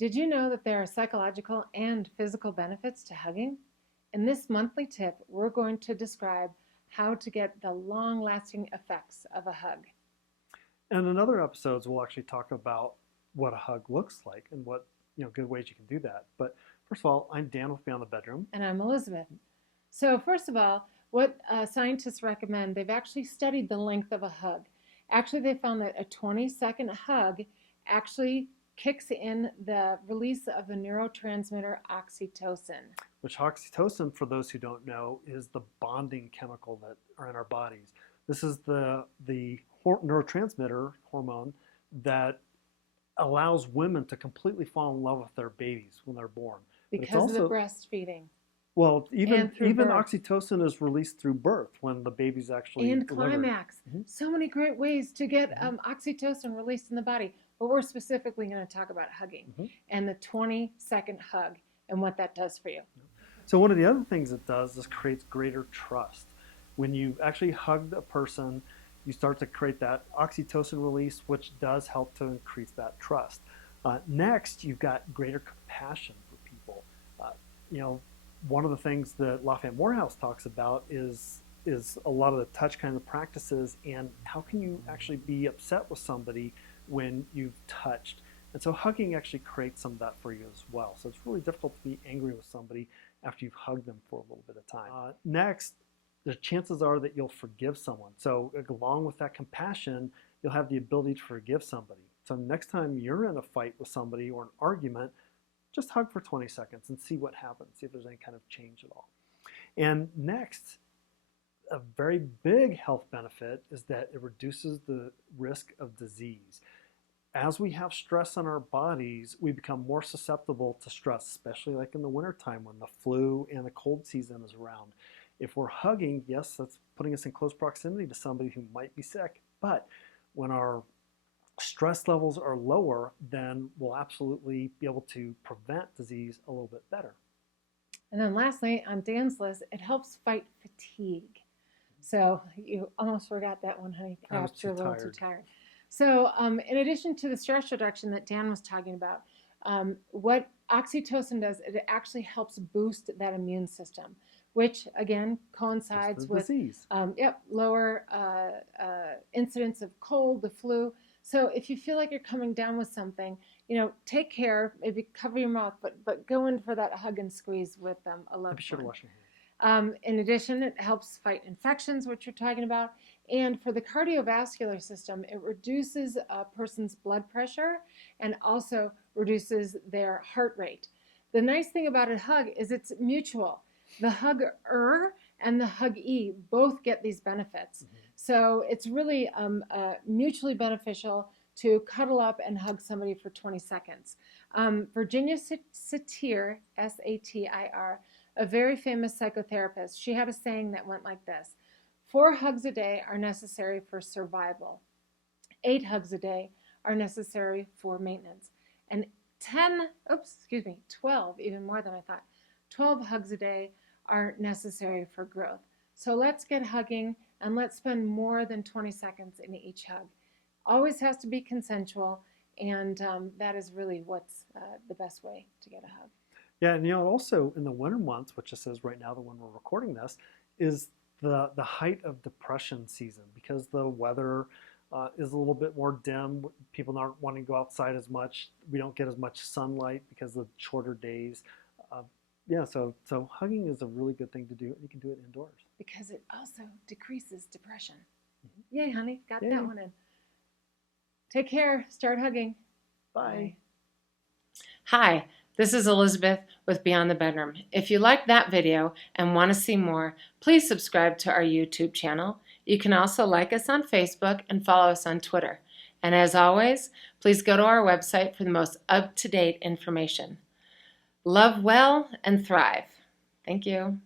Did you know that there are psychological and physical benefits to hugging? In this monthly tip, we're going to describe how to get the long-lasting effects of a hug. And in other episodes, we'll actually talk about what a hug looks like and what good ways you can do that. But first of all, I'm Dan with Beyond the Bedroom. And I'm Elizabeth. So first of all, what scientists recommend, they've actually studied the length of a hug. Actually, they found that a 20-second hug actually kicks in the release of the neurotransmitter oxytocin. Which oxytocin, for those who don't know, is the bonding chemical that are in our bodies. This is the neurotransmitter hormone that allows women to completely fall in love with their babies when they're born. Because of the breastfeeding. Well, even birth. oxytocin is released through birth when the baby's actually and delivered. Climax. So many great ways to get oxytocin released in the body. But we're specifically going to talk about hugging and the 20-second hug and what that does for you. So one of the other things it does is creates greater trust. When you actually hug a person, you start to create that oxytocin release, which does help to increase that trust. Next, you've got greater compassion for people. One of the things that Lafayette Morehouse talks about is a lot of the touch kind of practices, and how can you actually be upset with somebody when you've touched. And so hugging actually creates some of that for you as well. So it's really difficult to be angry with somebody after you've hugged them for a little bit of time. Next, the chances are that you'll forgive someone. So along with that compassion, you'll have the ability to forgive somebody. So next time you're in a fight with somebody or an argument, just hug for 20 seconds and see what happens, see if there's any kind of change at all. And next, a very big health benefit is that it reduces the risk of disease. As we have stress on our bodies, we become more susceptible to stress, especially like in the wintertime when the flu and the cold season is around. If we're hugging, yes, that's putting us in close proximity to somebody who might be sick, but when our stress levels are lower, then we'll absolutely be able to prevent disease a little bit better. And then lastly, on Dan's list, it helps fight fatigue. So you almost forgot that one, honey. Perhaps you're a little too tired. So in addition to the stress reduction that Dan was talking about, what oxytocin does, it actually helps boost that immune system, which again coincides with disease. Lower incidence of cold, the flu. So if you feel like you're coming down with something, take care, maybe cover your mouth, but go in for that hug and squeeze with a loved one. Be sure to wash your hands. In addition, it helps fight infections, which you're talking about. And for the cardiovascular system, it reduces a person's blood pressure and also reduces their heart rate. The nice thing about a hug is it's mutual. The hugger and the huggee both get these benefits. So it's really mutually beneficial to cuddle up and hug somebody for 20 seconds. Virginia Satir, S-A-T-I-R, a very famous psychotherapist, she had a saying that went like this: 4 hugs a day are necessary for survival. 8 hugs a day are necessary for maintenance. And 12, even more than I thought, 12 hugs a day are necessary for growth. So let's get hugging and let's spend more than 20 seconds in each hug. Always has to be consensual, and that is really what's the best way to get a hug. Yeah, and also in the winter months, which this is right now, the when we're recording this, is the height of depression season, because the weather is a little bit more dim. People aren't wanting to go outside as much. We don't get as much sunlight because of shorter days. So hugging is a really good thing to do. You can do it indoors. Because it also decreases depression. Yay, honey, got that one in. Take care. Start hugging. Bye. Hi, this is Elizabeth with Beyond the Bedroom. If you liked that video and want to see more, please subscribe to our YouTube channel. You can also like us on Facebook and follow us on Twitter. And as always, please go to our website for the most up-to-date information. Love well and thrive. Thank you.